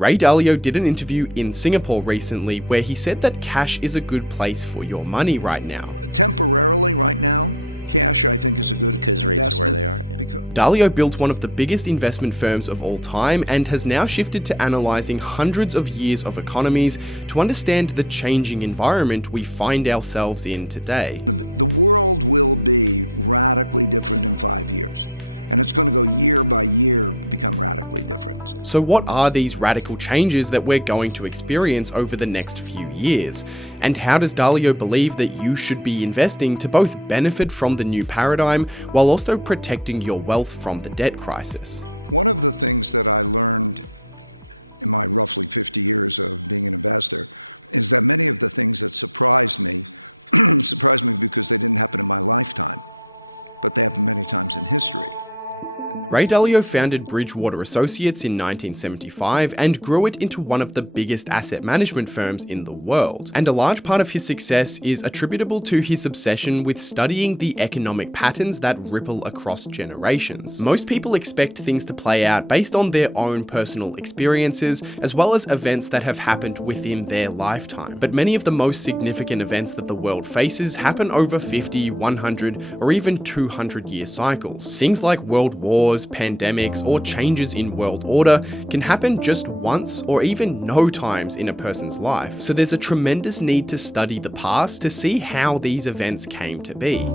Ray Dalio did an interview in Singapore recently where he said that cash is a good place for your money right now. Dalio built one of the biggest investment firms of all time and has now shifted to analysing hundreds of years of economies to understand the changing environment we find ourselves in today. So what are these radical changes that we're going to experience over the next few years? And how does Dalio believe that you should be investing to both benefit from the new paradigm while also protecting your wealth from the debt crisis? Ray Dalio founded Bridgewater Associates in 1975 and grew it into one of the biggest asset management firms in the world. And a large part of his success is attributable to his obsession with studying the economic patterns that ripple across generations. Most people expect things to play out based on their own personal experiences, as well as events that have happened within their lifetime. But many of the most significant events that the world faces happen over 50, 100, or even 200-year cycles. Things like world wars, pandemics, or changes in world order can happen just once or even no times in a person's life. So there's a tremendous need to study the past to see how these events came to be.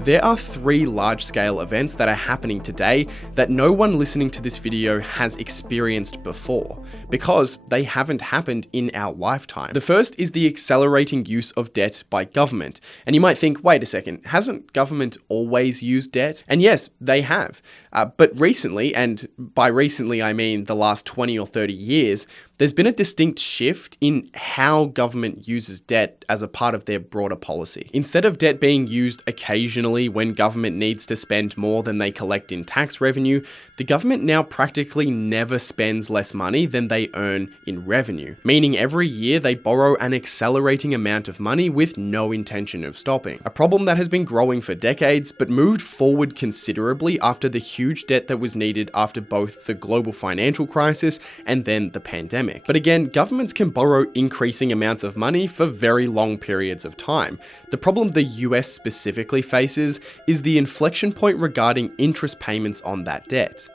There are three large-scale events that are happening today that no one listening to this video has experienced before, because they haven't happened in our lifetime. The first is the accelerating use of debt by government. And you might think, wait a second, hasn't government always used debt? And yes, they have. But recently, and by recently I mean the last 20 or 30 years, there's been a distinct shift in how government uses debt as a part of their broader policy. Instead of debt being used occasionally when government needs to spend more than they collect in tax revenue, the government now practically never spends less money than they earn in revenue, meaning every year they borrow an accelerating amount of money with no intention of stopping. A problem that has been growing for decades, but moved forward considerably after the huge debt that was needed after both the global financial crisis and then the pandemic. But again, governments can borrow increasing amounts of money for very long periods of time. The problem the US specifically faces is the inflection point regarding interest payments on that debt.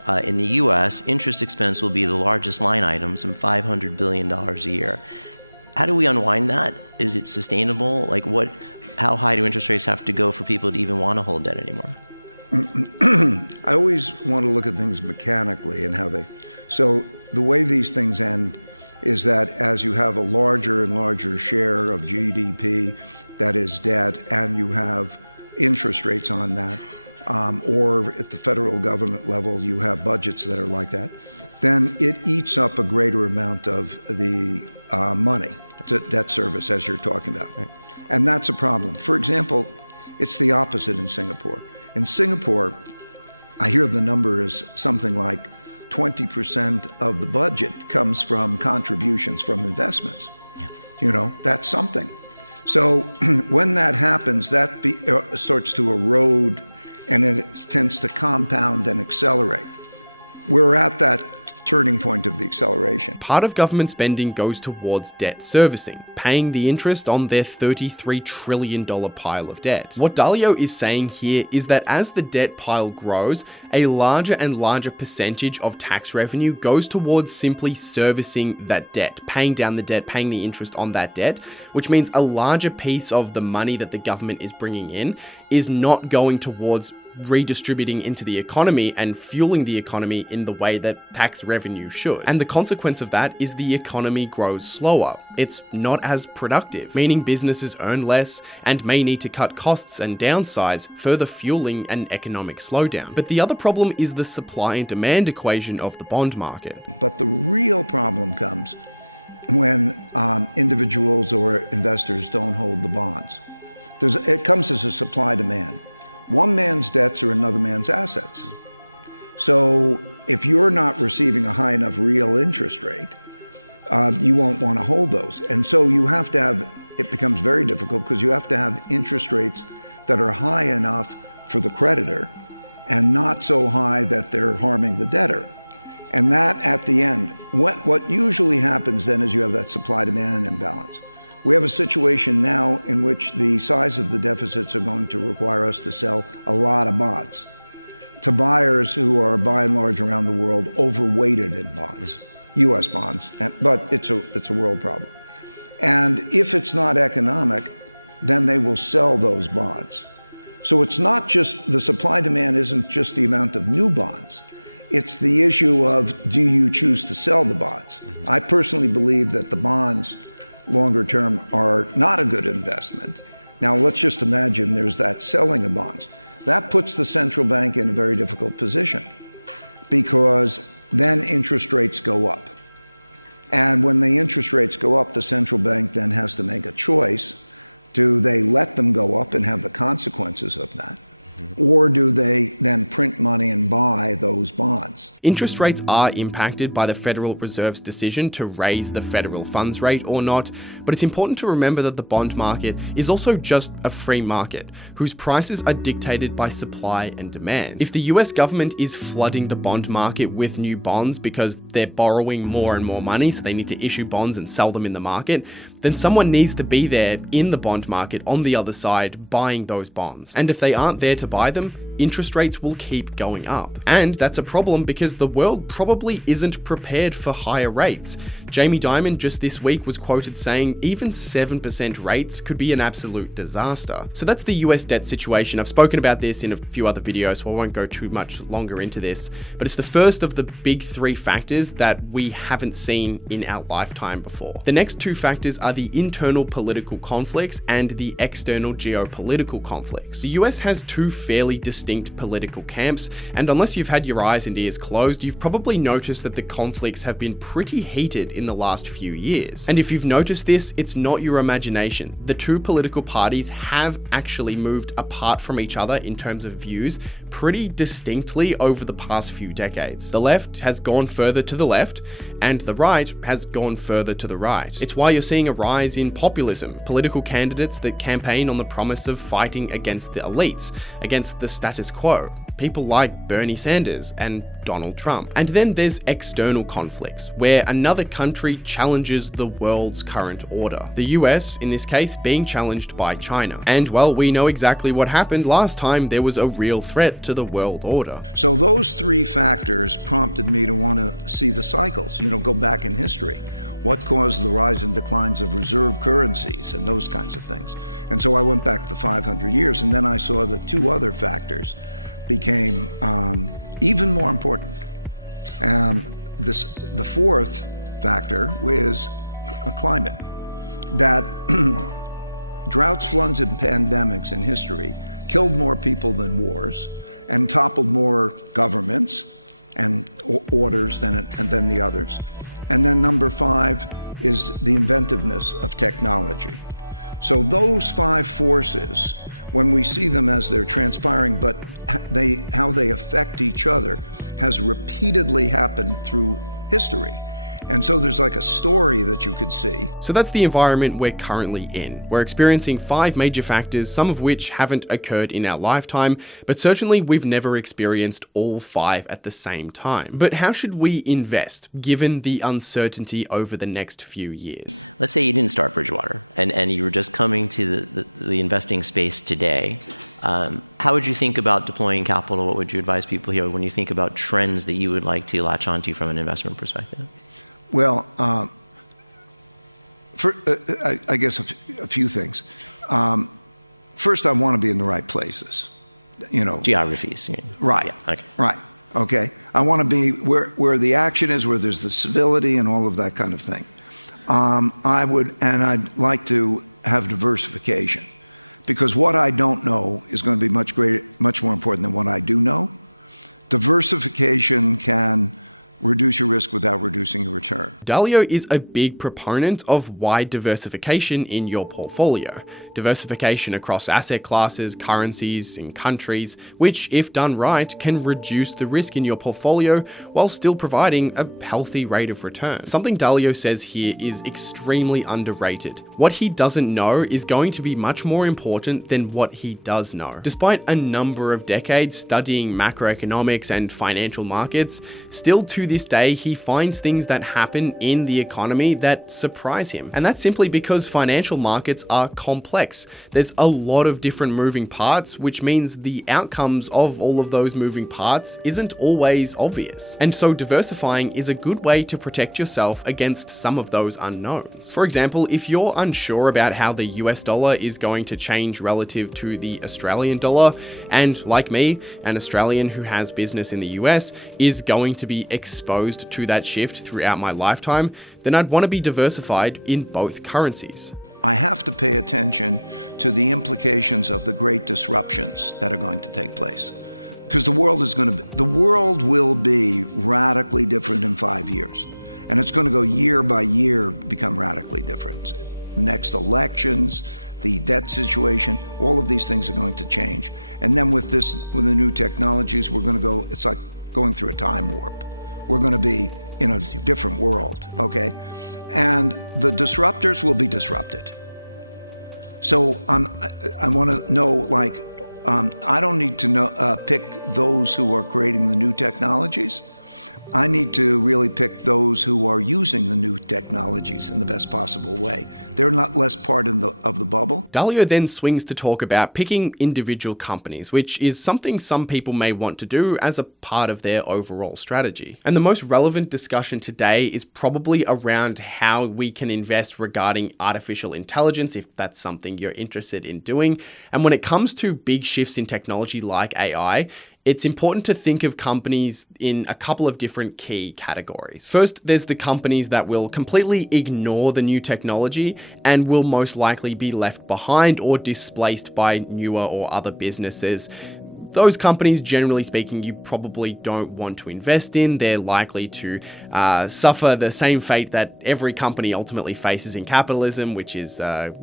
part of government spending goes towards debt servicing, paying the interest on their $33 trillion pile of debt. What Dalio is saying here is that as the debt pile grows, a larger and larger percentage of tax revenue goes towards simply servicing that debt, paying down the debt, paying the interest on that debt, which means a larger piece of the money that the government is bringing in is not going towards redistributing into the economy and fueling the economy in the way that tax revenue should. And the consequence of that is the economy grows slower. It's not as productive, meaning businesses earn less and may need to cut costs and downsize, further fueling an economic slowdown. But the other problem is the supply and demand equation of the bond market. Interest rates are impacted by the Federal Reserve's decision to raise the federal funds rate or not, but it's important to remember that the bond market is also just a free market, whose prices are dictated by supply and demand. If the US government is flooding the bond market with new bonds because they're borrowing more and more money, so they need to issue bonds and sell them in the market, then someone needs to be there in the bond market on the other side buying those bonds. And if they aren't there to buy them, interest rates will keep going up. And that's a problem because the world probably isn't prepared for higher rates. Jamie Dimon just this week was quoted saying even 7% rates could be an absolute disaster. So that's the US debt situation. I've spoken about this in a few other videos, so I won't go too much longer into this, but it's the first of the big three factors that we haven't seen in our lifetime before. The next two factors are the internal political conflicts and the external geopolitical conflicts. The US has two fairly distinct political camps, and unless you've had your eyes and ears closed, you've probably noticed that the conflicts have been pretty heated in the last few years. And if you've noticed this, it's not your imagination. The two political parties have actually moved apart from each other in terms of views pretty distinctly over the past few decades. The left has gone further to the left, and the right has gone further to the right. It's why you're seeing a rise in populism, political candidates that campaign on the promise of fighting against the elites, against the status quo. People like Bernie Sanders and Donald Trump. And then there's external conflicts, where another country challenges the world's current order. The US, in this case, being challenged by China. And well, we know exactly what happened last time there was a real threat to the world order. So that's the environment we're currently in. We're experiencing 5 major factors, some of which haven't occurred in our lifetime, but certainly we've never experienced all 5 at the same time. But how should we invest, given the uncertainty over the next few years? Dalio is a big proponent of wide diversification in your portfolio. Diversification across asset classes, currencies, and countries, which, if done right, can reduce the risk in your portfolio while still providing a healthy rate of return. Something Dalio says here is extremely underrated. What he doesn't know is going to be much more important than what he does know. Despite a number of decades studying macroeconomics and financial markets, still to this day he finds things that happen in the economy that surprise him. And that's simply because financial markets are complex. There's a lot of different moving parts, which means the outcomes of all of those moving parts isn't always obvious. And so diversifying is a good way to protect yourself against some of those unknowns. For example, if you're unsure about how the US dollar is going to change relative to the Australian dollar, and like me, an Australian who has business in the US is going to be exposed to that shift throughout my lifetime, then I'd want to be diversified in both currencies. Dalio then swings to talk about picking individual companies, which is something some people may want to do as a part of their overall strategy. And the most relevant discussion today is probably around how we can invest regarding artificial intelligence, if that's something you're interested in doing. And when it comes to big shifts in technology like AI, it's important to think of companies in a couple of different key categories. First, there's the companies that will completely ignore the new technology and will most likely be left behind or displaced by newer or other businesses. Those companies, generally speaking, you probably don't want to invest in. They're likely to suffer the same fate that every company ultimately faces in capitalism, which is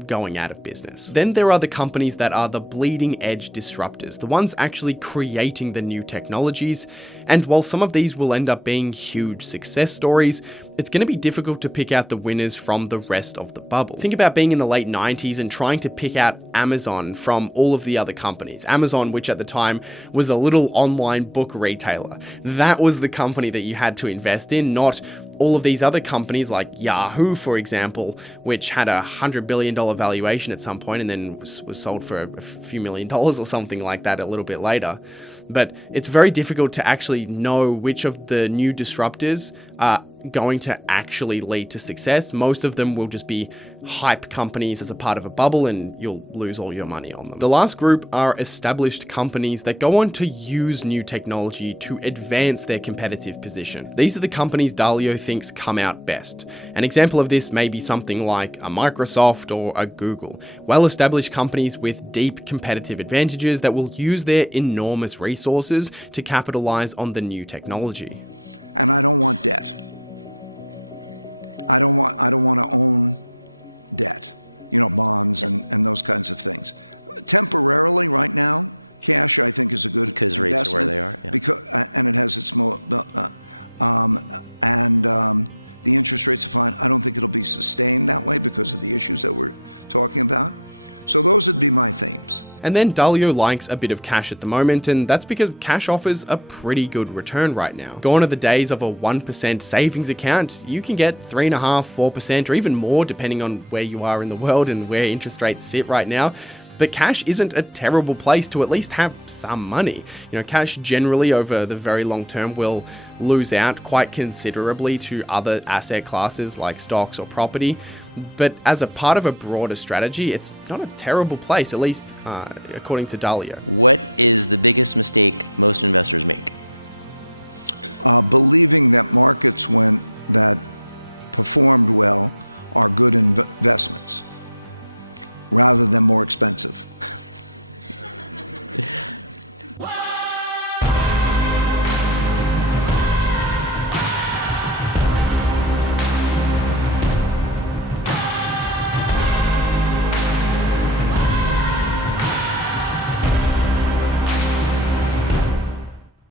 going out of business. Then there are the companies that are the bleeding edge disruptors, the ones actually creating the new technologies. And while some of these will end up being huge success stories, it's going to be difficult to pick out the winners from the rest of the bubble. Think about being in the late 90s and trying to pick out Amazon from all of the other companies. Amazon, which at the time was a little online book retailer. That was the company that you had to invest in, not all of these other companies like Yahoo, for example, which had $100 billion valuation at some point and then was sold for a few $1,000,000 or something like that a little bit later. But it's very difficult to actually know which of the new disruptors are going to actually lead to success. Most of them will just be hype companies as a part of a bubble and you'll lose all your money on them. The last group are established companies that go on to use new technology to advance their competitive position. These are the companies Dalio thinks come out best. An example of this may be something like a Microsoft or a Google, well-established companies with deep competitive advantages that will use their enormous resources to capitalize on the new technology. And then Dalio likes a bit of cash at the moment, and that's because cash offers a pretty good return right now. Gone are the days of a 1% savings account. You can get 3.5%, 4%, or even more depending on where you are in the world and where interest rates sit right now. But cash isn't a terrible place to at least have some money. You know, cash generally over the very long term will lose out quite considerably to other asset classes like stocks or property. But as a part of a broader strategy, it's not a terrible place, at least according to Dalio.